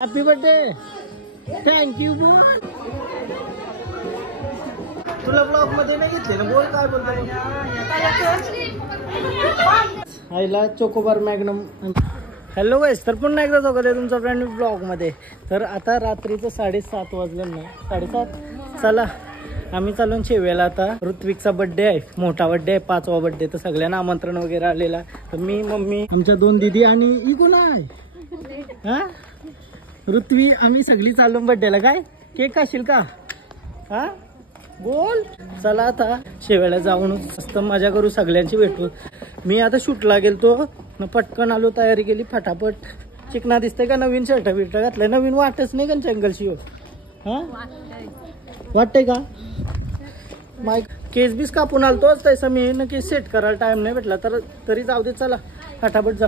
Happy birthday. Thank you. तुला blog मध्ये नाही घेतले ना, बोल काय बोलतो. आईला चोकोबार मॅग्नम. हॅलो गाईस, तर पुन्हा एकदा स्वागत आहे तुमचं फ्रेंड ब्लॉग मध्ये. तर आता रात्रीचं 7:30 वाजलं ना, 7:30. चला आम्ही चालून शेवेला. आता ऋत्विकचा बर्थडे आहे, मोठा बर्थडे आहे, 5वा बर्थडे. तर सगळ्यांना आमंत्रण वगैरे आलेला. तर मी, मम्मी, आमच्या 2 दीदी आणि ही कोण आहे हा ऋत्वी, आम्ही सगळी चालून बर्थडेला. काय केक खाशील का हा बोल. चला आता शेवेला जाऊन मस्त मजा करू, सगळ्यांची भेटू. मी आता शूटला गेलतो, पटकन आलो, तयारी केली फटाफट. चिकना दिसते का, नवीन शर्ट बिर्ट घातलंय, नवीन वाटच नाही का जंगल शिव हा वाटतंय का. माईक केस बीस कापून आलतोच तसं मी न केस सेट करायला टाइम नाही भेटला, तर तरी जाऊ दे. चला फटाफट जा.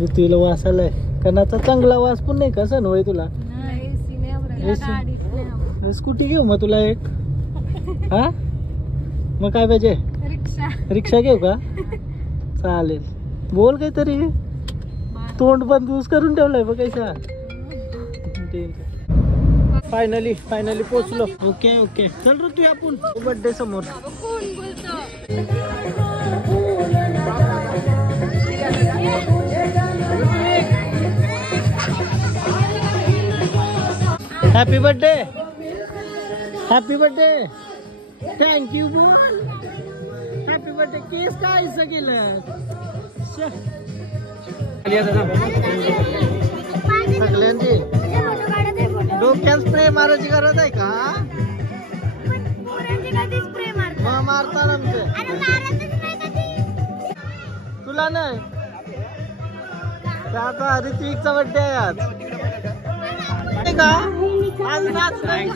ऋतूला वास आलाय, कणाचा चांगला वास पण नाही का सण होय तुला. स्कूटी घेऊ मग तुला एक हा. मग काय पाहिजे, रिक्षा घेऊ का. चालेल, बोल काहीतरी. तोंड बंदूस करून ठेवलंय बघ कैसा. फायनली पोचलो. ओके ओके चल ऋतू, आपण बर्थडे समोर. Happy birthday. Happy birthday. Thank you. Happy birthday. केस काय असं केलं सगळ्यांची. डोक्यात स्प्रे मारायची गरज आहे का. मग मारता ना तुला नाही. आता ऋत्विकचा बर्थडे आहे आज का. आज नाच नाही.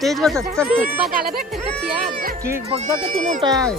तेज बस चल. बघायला भेटतील केक बघा किती मोठा आहे.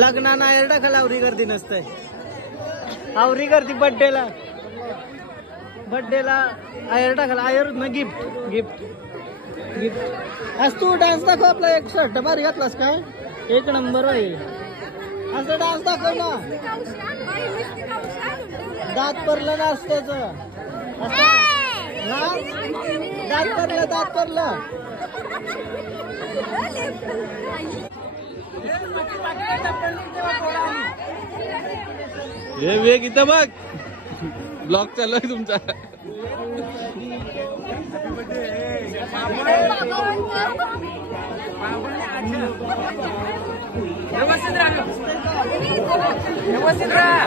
लग्नाना आयर टाकाल आवरी गर्दी नसतंय. आवरी गर्दी बर्थडेला आयर टाकाल. आयर ना गिफ्ट गिफ्ट गिफ्ट. आज तू डान्स दाखव आपला. एक शर्ट भारी घातलास काय. एक नंबर आहे. असं डान्स दाखव ना. दात पडलं ना असतच. दात पडलं. हे वेग इथं बघ. ब्लॉग चालू आहे तुमचा. व्यवस्थित राहा.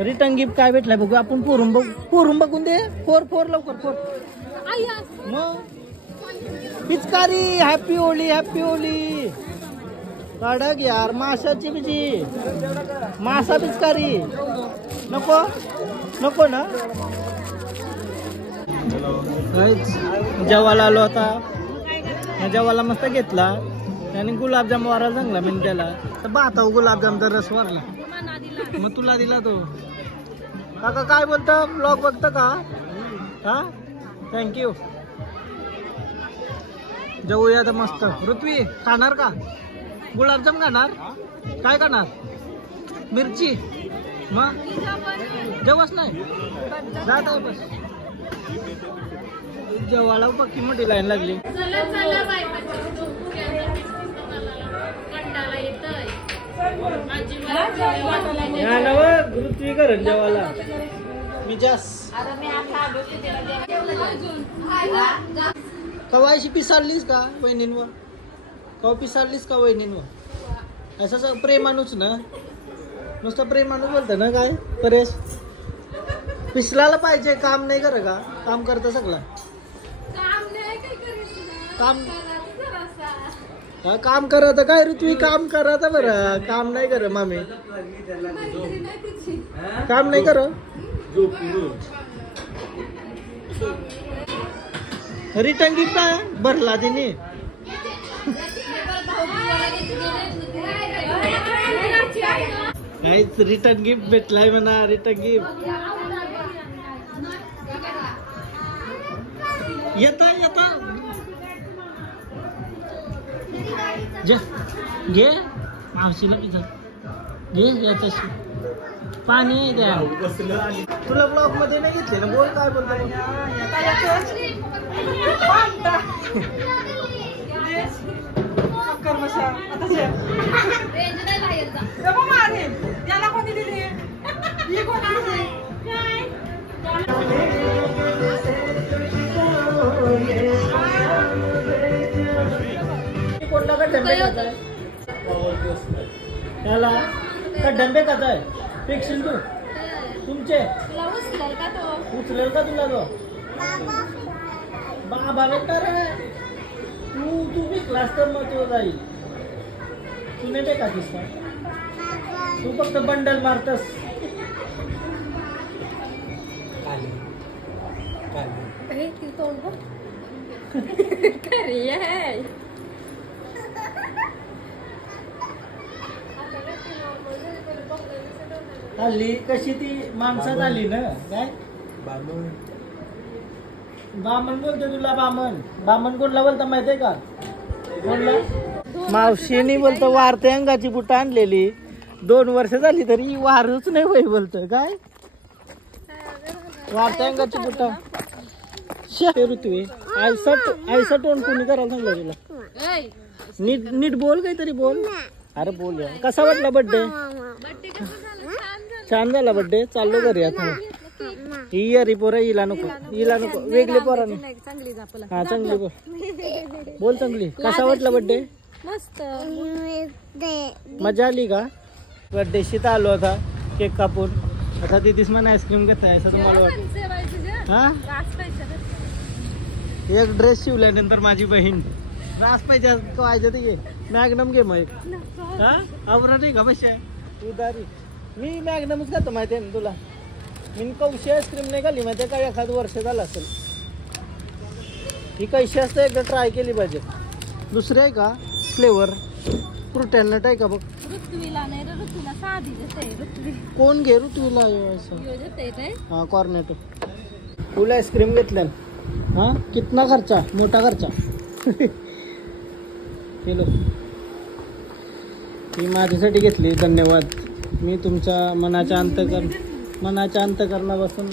रिटर्न गिफ्ट काय भेटलाय बघू आपण. पोरून बघून दे. 4 लवकर 4. मग पिचकारी. Happy Holy happy Holy. कडक यार. माशाची बिची. मासा पिचकारी नको ना. जेवायला आलो होता. जेवायला मस्त घेतला त्याने. गुलाबजाम वारायला चांगला मी त्याला. तर बाता गुलाबजामचा रस वारला. मग तुला दिला तो. काका काय बोलता. ब्लॉग बघता का. हा थँक्यू. जाऊया तर मस्त. ऋत्वी खाणार का गुलाबजाम. खाणार काय खाणार. मिरची. मग जेवच नाही जात आहे बस. जेवायला पक्की मोठी लाईन लागली. पृथ्वी करण जेवायला. मी जास्त कवायशी पिसाळलीस का वहिनींवर. कवा पिसाळलीस का वहिनींवर. असं सगळं प्रेमानूच ना. नुसतं प्रेमानूच बोलतं ना काय परेश. पिसलाला पाहिजे. काम नाही कर का. काम करतं सगळं. काम करत काय ऋत्वी. काम करत बरं. काम नाही कर मामी. काम नाही कर. रिटर्न गिफ्ट आहे भरला तिने. काहीच रिटर्न गिफ्ट भेटलाय म्हणा. रिटर्न गिफ्ट येता घे. मावशीला पिझ्झा घे. याच्याशी पाणी द्या. तुला ब्लॉग मध्ये नाही घेतले ना. बोल काय बोलतो. त्याला का डंबे खाताय. पेक्षील तू तुमचे उचलेल का तुला तो. बाबा बेटा रे. तू बी क्लास तर मग तो जाईल. तू नाही बेका दिसता. तू फक्त बंडल मारतस. हल्ली कशी ती माणसात आली ना. काय बामण बोलतो तुला. बामण कोणला बोलता माहितीये का. कोणला. मावशीनी बोलतो वारते अंगाची बुट आणलेली. 2 वर्ष झाली तरी वारूच नाही वय बोलतोय. काय वारते अंगाची बुट. ऋतू आयसा टोन कोणी करायला सांगलं तुला. नीट बोल. काहीतरी बोल. अरे बोल यार. कसा वाटला बर्थडे. छान झाला बर्थडे. चाललो घरी आता. ही अरे पोरा. हिला नको वेगळे पोराने. हा चांगली बोल चांगली. कसा वाटला बर्थडे. मस्त. मजा आली का. बर्थडे शीत आलो होता केक कापून. आता तिथेच मला आईस्क्रीम घेताय असं तुम्हाला वाटतं? हा एक ड्रेस शिवल्यानंतर माझी बहीण रास पाहिजे पाहिजे ते घे मॅग्नम घे मग हा आवरा नाही का पैसे उदारी मी मॅग्नमच खातो माहिती आहे ना तुला मी कौशी आईस्क्रीम नाही खाल्ली माहिती आहे का एखाद वर्ष झालं असेल ही कशी असतं एकदा ट्राय केली पाहिजे दुसरी आहे का फ्लेवर फ्रूट अँड नट आहे का बघ कोण घे ऋतूला हाँ कॉर्नेटो फुल आईस्क्रीम घेतल्या हाँ कितना खर्चा मोठा खर्चा केलो ही माझ्यासाठी घेतली धन्यवाद मी तुमच्या मनाच्या अंतकरणापासून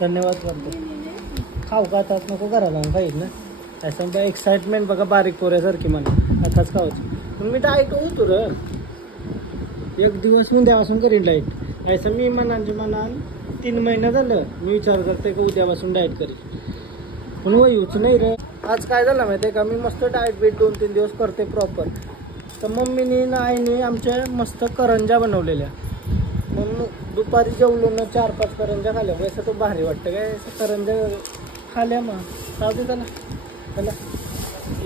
धन्यवाद करतो खाऊ का आताच नको करायला पाहिजे ना असं एक्साइटमेंट बघा बारीक पोऱ्यासारखी मला आताच खावायची पण मी डाएट होतो र एक दिवस मी उद्यापासून करीन डाएट असं मी मनान 3 महिने झालं मी विचार करते की उद्यापासून डाएट करीन पण वयूच नाही रे आज काय झालं माहिती आहे का मी मस्त डाएट बीट 2-3 दिवस करते प्रॉपर तर मम्मीनी ना आईने आमच्या मस्त करंजा बनवलेल्या मग दुपारी जेवलो ना 4-5 करंजा खाल्या वैसे तो भारी वाटतं काय करंजा खाल्या मग चालते त्याला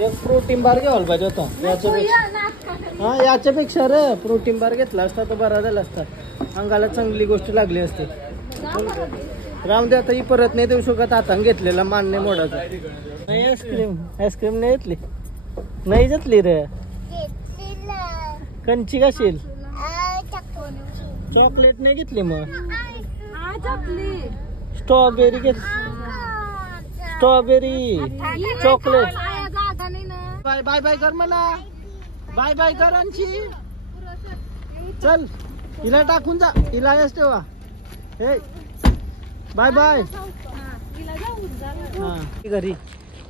एक प्रोटीन बार घ्यायला पाहिजे होता याच्यापेक्षा हा याच्यापेक्षा रे प्रोटीन बार घेतला असता तर बरा झाला असता अंगाला चांगली गोष्ट लागली असती राम दे आता ही परत नाही देऊ शकत आता घेतलेला मान्य मोडाचा नाही आईस्क्रीम नाही घेतली नाही घेतली रे कंची कशील चॉकलेट नाही घेतली मग स्ट्रॉबेरी घेत strawberry chocolate bye bye bye कर मला बाय बाय कर अंशी चल हिला टाकून जा हिला यस ठेवा हे बाय बाय हा घरी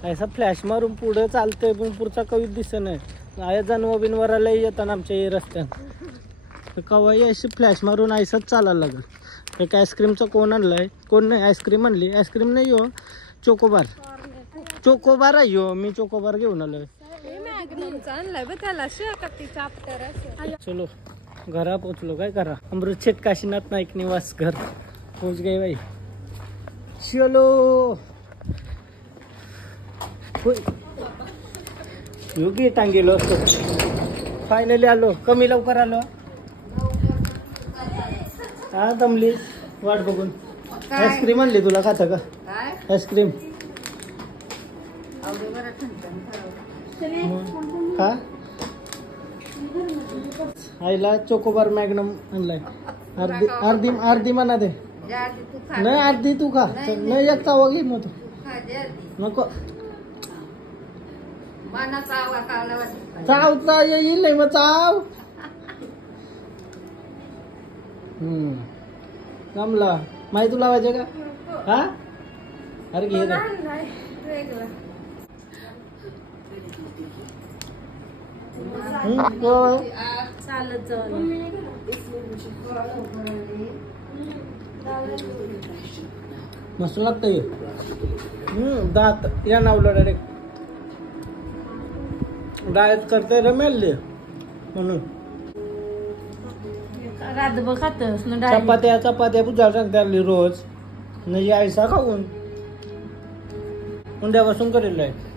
ऐसा फ्लॅश मारून पुढे चालतंय पण पुढचा कवीच दिसत नाही आया जानवा बिनवराला येतात आमच्या या रस्त्यात कवाई अशी फ्लॅश मारून ऐसाच चालायला लागल एक आईस्क्रीमचा कोण आणलाय कोण नाही आईस्क्रीम आणली आईस्क्रीम नाही हो चोकोबार आहे हो मी चोकोबार घेऊन आलोय चलो घरा पोचलो काय करा अमृतशेठ काशीनाथ नाईक निवास घर पोच गए भाई चलो योगी टांगेलो असतो फायनली आलो कमी लवकर आलो हा दमलीस वाट बघून आईस्क्रीम आणली तुला खाता का आईस्क्रीम का आईला चोकोबार मॅग्नम आणलाय अर्धी मना दे नाही अर्धी तू खा नाही एक चावा घे मग तू नको चाव येईल नाही मग चाव जमला माहिती तुला पाहिजे का हा अरे घे मस्त लागतंय दात या नावला डायरेक्ट डाएट करते रमेल म्हणून चपात्या पुजा टाकते रोज म्हणजे आयसा खाऊन उंड्यापासून करेल आहे